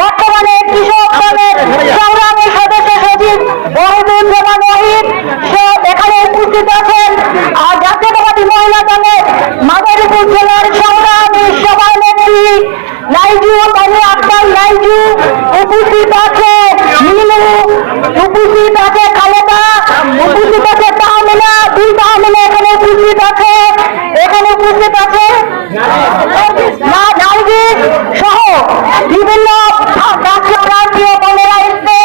বর্তমানে কৃষক দলের সংগ্রামী সদস্য সচিব ওহিদুল জামান ওহিদ এখানে উপস্থিত আছেন। আর জাতীয়তাবাদী মহিলা দলের মাদারীপুর জেলার সংগ্রামী সভানেত্রী লাইজু বানি আক্তার লাইজু উপস্থিত আছে, মিনু উপস্থিত আছে, খালেদা উপস্থিত আছে, তাহমিনা দুই তাহমিনা এখানে উপস্থিত আছে, এখানে উপস্থিত আছে নার্গিস সহ বিভিন্ন রাষ্ট্রীয় বোনেরা এসছে।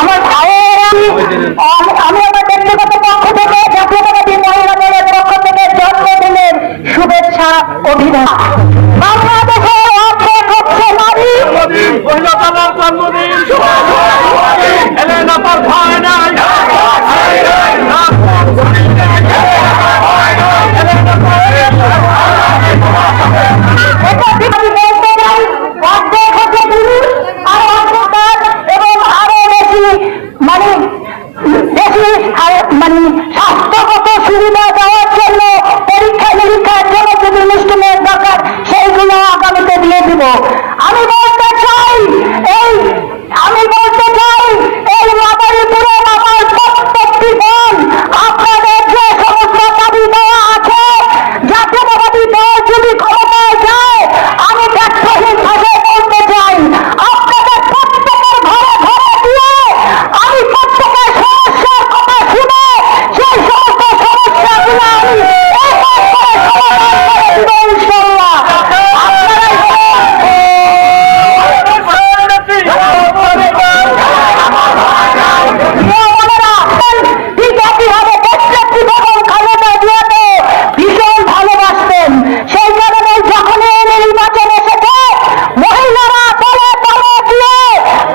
আমার ভাইয়েরা আমি আমার ব্যক্তিগত পক্ষ থেকে জাতীয়তাবাদী মহিলা দলের পক্ষ থেকে জন্মদিনের শুভেচ্ছা অভিনন্দন। বাংলাদেশের অর্ধেক হচ্ছে নারী। স্বাস্থ্যগত সুবিধা দেওয়ার জন্য পরীক্ষা নিরীক্ষার জন্য যে অনুষ্ঠানের দরকার সেইগুলো আগামীতে দিয়ে দিব। আমি বলতে চাই এই মাদারীপুরের আমার প্রত্যেকটি বোন আপনাদের যে সমস্ত দাবি দেওয়া আছে, জাতীয়তাবাদী দল যদি ক্ষমতায় যায় আমি ব্যর্থহীন ভাষায় বলতে চাই আপনাদের প্রত্যেকের ঘরে ঘরে দিয়ে আমি প্রত্যেকের সমস্যার কথা শুনে সেই সমস্ত সমস্যাগুলো আমি এক এক করে সমাধান করে দিব ইনশাআল্লাহ। ভীষণ ভালোবাসতেন, সেই কারণে যখন এই নির্বাচন এসেছে মহিলারা দলে দলে দিয়ে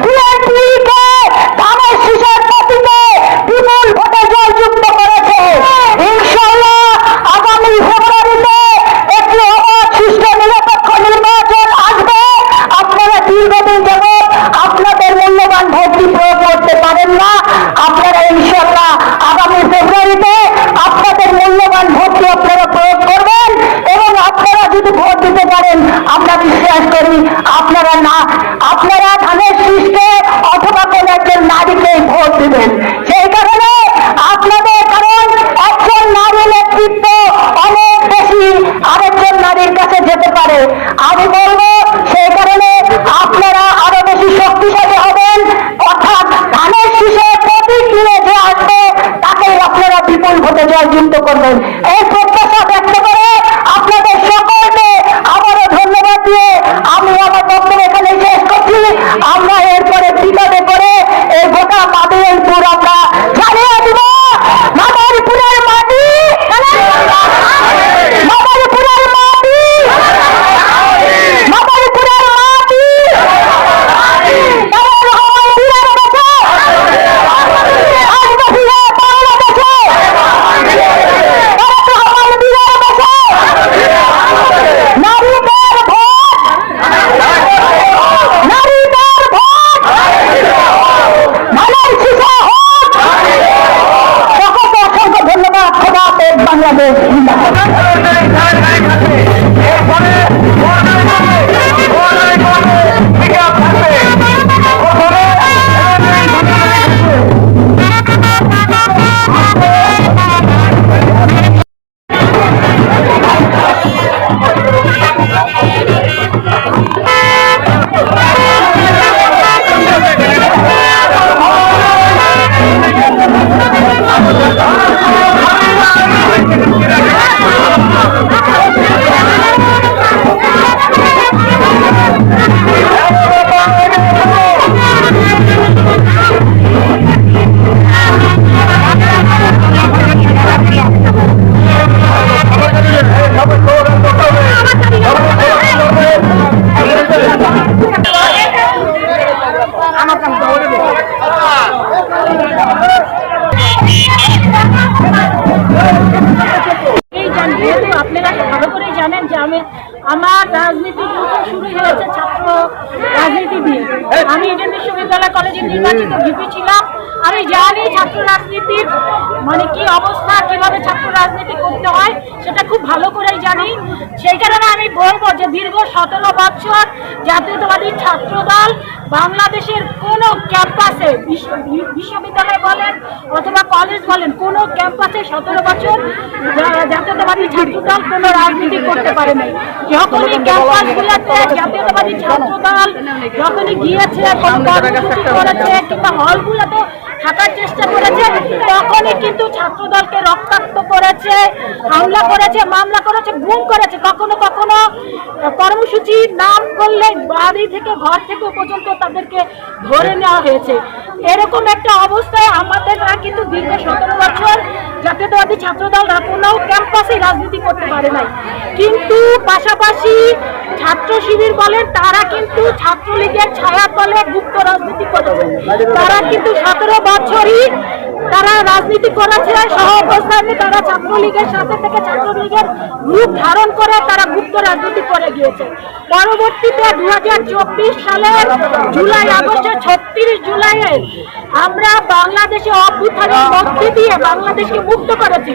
বিএনপিকে ধানের শীষের প্রতীকে বিপুল ভোটে জয়যুক্ত করেছে। ইনশাআল্লাহ আগামী ফেব্রুয়ারিতে একটি অবাধ সুষ্ঠু নিরপেক্ষ নির্বাচন আসবে। আপনারা দীর্ঘদিন যাবৎ আপনাদের মূল্যবান ভোটটি প্রয়োগ করতে পারেন না, আপনারা ইনশাআল্লাহ আগামী ফেব্রুয়ারিতে আপনাদের মূল্যবান ভোটটি আপনারা প্রয়োগ করবেন এবং আপনারা যদি ভোট দিতে পারেন আমরা বিশ্বাস করি আপনারা ধানের শীষকে অথবা কোন একজন নারীকে ভোট দিবেন। সেই কারণে কারণ একজন নারী নেতৃত্ব অনেক বেশি আরেকজন নারীর কাছে যেতে পারে। আমি বলবো সেই কারণে আপনারা আরো বেশি শক্তিশালী হবেন, অর্থাৎ ধানের শীষের প্রতীক নিয়ে যে আসবে তাকেই আপনারা বিপুল ভোটে জয়যুক্ত করবেন। এই প্রত্যাশা ব্যক্ত করে আপনাদের সকলকে আবারও ধন্যবাদ দিয়ে আমি আমার বক্তব্য এখানে শেষ করছি। আমরা এরপরে বিকালে করে এই গোটা মাদারীপুর আমরা জানিয়ে দিব মাদারীপুরের মাটি, মাদারীপুরের মাটি, মাদারীপুরের মাটি বাংলাদেশ। আমার রাজনীতি শুরু হয়েছে ছাত্র রাজনীতি দিয়ে। আমি ইডেন বিশ্ববিদ্যালয় কলেজের নির্বাচিত ভিপি ছিলাম। আমি জানি ছাত্র রাজনীতির মানে কি অবস্থা, কিভাবে ছাত্র রাজনীতি করতে হয় সেটা খুব ভালো করেই জানি। সেই কারণে আমি বলবো যে দীর্ঘ 17 বছর জাতীয়তাবাদী ছাত্র দল বাংলাদেশের কোনো ক্যাম্পাসে, বিশ্ববিদ্যালয় বলেন অথবা কলেজ বলেন, কোনো ক্যাম্পাসে 17 বছর জাতীয়তাবাদী ছাত্র দল কোনো রাজনীতি করতে পারে নাই। যখনই ক্যাম্পাসগুলোতে জাতীয়তাবাদী ছাত্র দল যখনই গিয়েছে, কর্মসূচি করেছে কিংবা হলগুলোতে থাকার চেষ্টা করেছে, তখনই কিন্তু ছাত্র দলকে রক্তাক্ত করেছে, হামলা করেছে, মামলা করেছে, গুম করেছে। কখনো কখনো কর্মসূচি নাম করলে বাড়ি থেকে, ঘর থেকে পর্যন্ত তাদেরকে ধরে নেওয়া হয়েছে। এরকম একটা অবস্থায় আমাদের কিন্তু দীর্ঘ 17 বছর জাতীয়তাবাদী ছাত্র দল কোনো ক্যাম্পাসে রাজনীতি করতে পারে নাই। কিন্তু পাশাপাশি ছাত্র শিবির বলেন, তারা কিন্তু ছাত্রলীগের ছায়া তলে গুপ্ত রাজনীতি করেছে। তারা কিন্তু 17 বছরই তারা রাজনীতি করেছে, সহ অবস্থানে তারা ছাত্রলীগের সাথে থেকে ছাত্রলীগের রূপ ধারণ করে তারা গুপ্ত রাজনীতি করে গিয়েছে। পরবর্তীতে 2024 সালের জুলাই আগস্টের 36 জুলাইয়ে আমরা বাংলাদেশে অভ্যুত্থানের মধ্যে দিয়ে বাংলাদেশকে মুক্ত করেছি।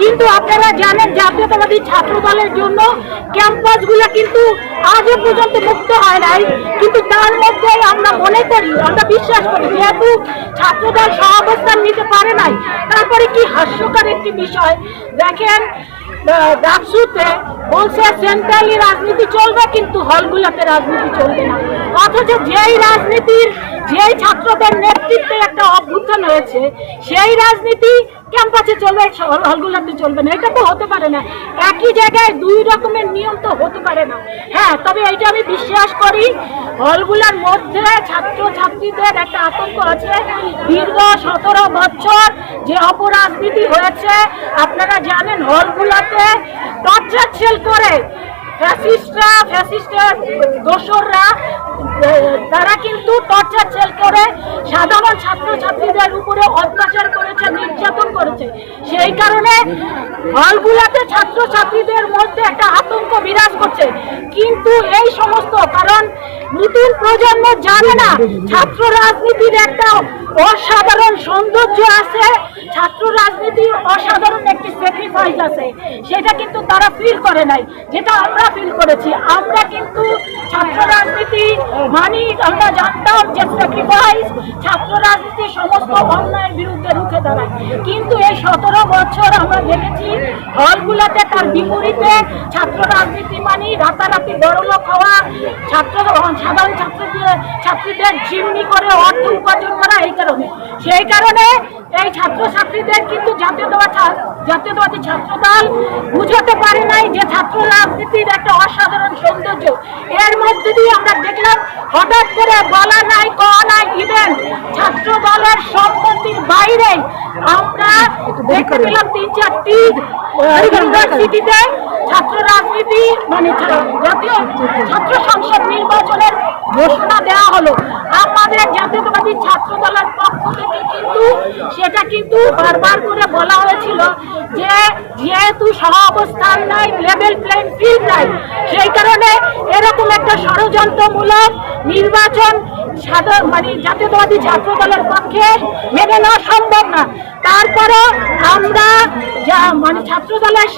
কিন্তু আপনারা জানেন জাতীয়তাবাদী ছাত্র দলের জন্য ক্যাম্পাসগুলো কিন্তু আজও পর্যন্ত মুক্ত হয় নাই। কিন্তু তার মধ্যে আমরা মনে করি, আমরা বিশ্বাস করি, যেহেতু ছাত্রদল সহাবস্থান নিতে পারে নাই, তারপরে কি হাস্যকর একটি বিষয় দেখেন, ডাকসুতে বলছে সেন্ট্রালি রাজনীতি চলবে কিন্তু হলগুলোতে রাজনীতি চলবে না। অথচ যেই ছাত্রদের নেতৃত্বে একটা অভ্যুত্থান হয়েছে, সেই রাজনীতি ক্যাম্পাসে চলবে, হলগুলোতে চলবে না। এটা তো হতে পারে না। একই জায়গায় দুই রকমের নিয়ম তো হতে পারে না। হ্যাঁ, তবে এইটা আমি বিশ্বাস করি, হলগুলোর মধ্যে ছাত্রছাত্রীদের একটা আতঙ্ক আছে। দীর্ঘ 17 বছর যে অপরাজনীতি হয়েছে, আপনারা জানেন হলগুলোতে টর্চার সেল করে ফ্যাসিস্টের দোসররা, তারা কিন্তু টর্চার সেল করে সাধারণ ছাত্রছাত্রীদের উপরে অত্যাচার করেছে, নির্যাতন করেছে। সেই কারণে হলগুলোতে ছাত্রছাত্রীদের মধ্যে একটা আতঙ্ক বিরাজ করছে। কিন্তু এই সমস্ত কারণ নতুন প্রজন্ম জানে না ছাত্র রাজনীতির একটা অসাধারণ সৌন্দর্য আছে, ছাত্র রাজনীতির অসাধারণ একটি স্যাক্রিফাইস আছে। সেটা কিন্তু তারা ফিল করে নাই, যেটা আমরা ফিল করেছি। আমরা কিন্তু ছাত্র রাজনীতি মানি, আমরা জানতাম যে স্যাক্রিফাইস ছাত্র রাজনীতি সমস্ত অন্যায়ের বিরুদ্ধে রুখে দাঁড়ায়। কিন্তু এই 17 বছর আমরা দেখেছি হলগুলোতে তার বিপরীতে ছাত্র রাজনীতি মানি রাতারাতি বড়লোক হওয়া, সাধারণ ছাত্রীদের জিম্মি করে অর্থ উপার্জন করা। সেই কারণে এই ছাত্রছাত্রীদের কিন্তু জাতীয়তাবাদী ছাত্র দল বুঝাতে পারে নাই যে ছাত্র রাজনীতির একটা অসাধারণ সৌন্দর্য। এর মধ্যে দিয়ে আমরা দেখলাম হঠাৎ করে বলা নাই, কওয়া নাই, ইভেন ছাত্র দলের সম্পত্তির বাইরে আমরা দেখতে পেলাম 3-4টি ইউনিভার্সিটিতে ছাত্র রাজনীতি মানে জাতীয় ছাত্র সংসদ নির্বাচনের ঘোষণা দেওয়া হলো। আমাদের জাতীয়তাবাদী ছাত্র দলের পক্ষ থেকে কিন্তু সেটা কিন্তু বারবার করে বলা হয়েছিল যে যেহেতু সহ অবস্থান নাই, লেভেল প্লেইং ফিল্ড নাই, সেই কারণে এরকম একটা ষড়যন্ত্রমূলক নির্বাচন মানে জাতীয়তাবাদী ছাত্র দলের পক্ষে মেনে নেওয়া সম্ভব না। তারপরে আমরা মানে ছাত্র দলের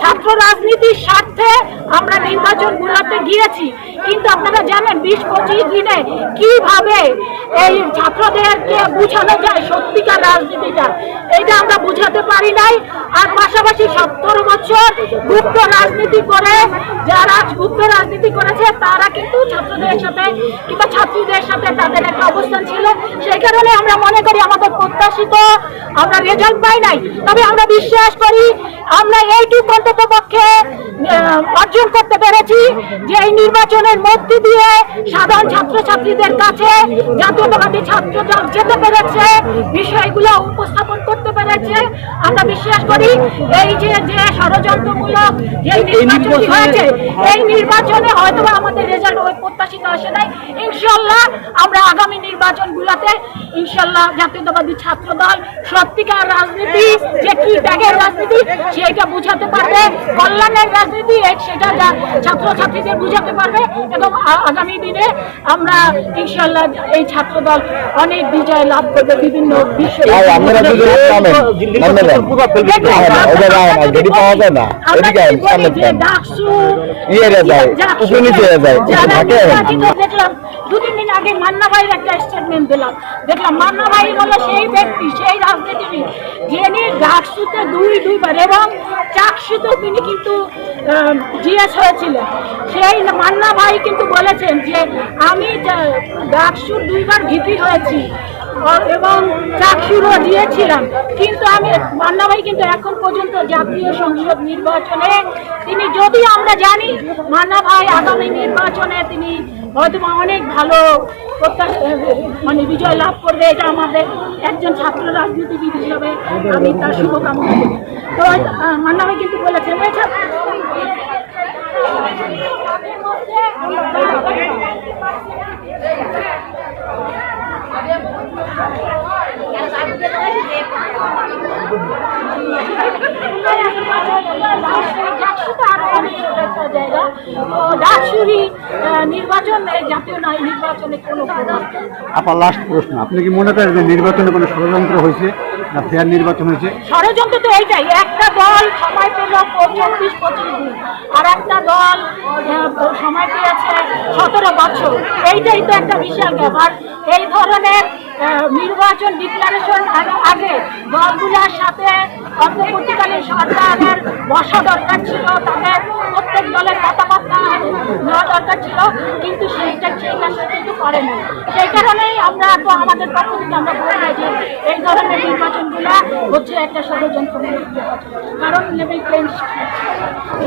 ছাত্র রাজনীতির স্বার্থে আমরা নির্বাচনগুলোতে গিয়েছি। কিন্তু আপনারা জানেন 20-25 দিনে কিভাবে এই ছাত্রদেরকে বুঝানো যায় সত্যিকার রাজনীতিটা, এটা আমরা বুঝাতে পারি নাই। আর পাশাপাশি 17 বছর গুপ্ত রাজনীতি করে যারা গুপ্ত রাজনীতি করেছে তারা কিন্তু ছাত্রদের সাথে কিংবা ছাত্রীদের সাথে তাদের একটা অবস্থান ছিল। সেই কারণে আমরা মনে করি আমাদের প্রত্যাশিত আমরা রেজাল্ট পাই নাই। তবে আমরা বিশ্বাস করি আমরা এইটুকু অন্তত পক্ষে অর্জন করতে পেরেছি যে এই নির্বাচনের মধ্য দিয়ে সাধারণ ছাত্রছাত্রীদের কাছে জাতীয়তাবাদী ছাত্র দল যেতে পেরেছে, বিষয়গুলো উপস্থাপন করতে পেরেছে। আমরা বিশ্বাস করি এই যে ষড়যন্ত্রমূলক যে নির্বাচন হয়েছে, এই নির্বাচনে হয়তো আমাদের রেজাল্ট ওই প্রত্যাশিত আসে নাই। ইনশাল্লাহ আমরা আগামী নির্বাচনগুলোতে ইনশাল্লাহ জাতীয়তাবাদী ছাত্র দল সত্যিকার রাজনীতি যে কি ত্যাগের রাজনীতি সেটা বুঝাতে পারবে, কল্যাণের রাজনীতি সেটা ছাত্রছাত্রীদের বুঝাতে পারবে। এবং আগামী দিনে আমরা ইনশাল্লাহ এই ছাত্র দল অনেক বিজয় লাভ করবে বিভিন্ন বিষয়ে। দেখলাম দুদিন আগে মান্না ভাইয়ের একটা স্টেটমেন্ট দেখলাম মান্না ভাই হলো সেই ব্যক্তি, সেই রাজনীতিবিদ যিনি ডাকসুতে দুইবার এবং চাকসুতে তিনি কিন্তু জিএস হয়েছিলেন। সেই মান্না ভাই কিন্তু বলেছেন যে আমি ডাকসুর 2বার ভিপি হয়েছি এবং চাকসুরও দিয়েছিলাম, কিন্তু আমি মান্না ভাই কিন্তু এখন পর্যন্ত জাতীয় সংসদ নির্বাচনে তিনি, যদি আমরা জানি মান্না ভাই আগামী নির্বাচনে তিনি হয়তো অনেক ভালো মানে বিজয় লাভ করবে, এটা আমাদের একজন ছাত্র রাজনীতিবিদ হিসাবে আমি তার শুভকামনা করি। তো মান্না ভাই কিন্তু বলেছেন নির্বাচন জাতীয় নির্বাচনে কোনো আপনার লাস্ট প্রশ্ন, আপনি কি মনে করেন যে নির্বাচনে কোনো ষড়যন্ত্র হয়েছে না ফেয়ার নির্বাচন হয়েছে? ষড়যন্ত্র তো এইটাই, একটা দল সময় পেল 24-25 দিন, আর একটা দল সময় পেয়েছে 17 বছর। এইটাই তো একটা বিশাল ব্যাপার। এই ধরনের নির্বাচন ডিক্লারেশন আগে দলগুলোর সাথে অন্তর্বর্তীকালীন সরকারের বসা দরকার ছিল, তাদের প্রত্যেক দলের কথাবার্তা নেওয়া দরকার ছিল, কিন্তু সেই কাজটা কিন্তু করে না। সেই কারণেই আমরা তো আমাদের পক্ষ থেকে আমরা বলে নাই যে এই ধরনের নির্বাচনগুলো হচ্ছে একটা ষড়যন্ত্রমূলক নির্বাচন। কারণ লেভেল প্লেইং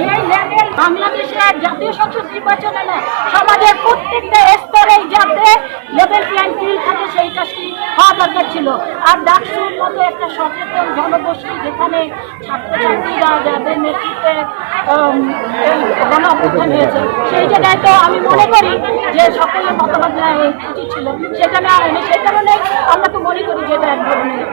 এই লেভেল বাংলাদেশের জাতীয় সংসদ নির্বাচনে না, সমাজের প্রত্যেকটা স্তরে যাতে লেভেল প্লেইং ফিল্ড থাকে সেই কাজটি হওয়া দরকার ছিল। আর ডাকসুর মতো একটা সচেতন জনগোষ্ঠী যেখানে ছাত্রছাত্রীরা যাদের নেতৃত্বে গণ অভ্যুত্থান হয়েছে, সেই জায়গায় তো আমি মনে করি যে সকলের মতামত নেওয়া উচিত ছিল, সেটা নেওয়া হয়নি। সেই কারণে আমরা তো মনে করি যে এটা এক ধরনের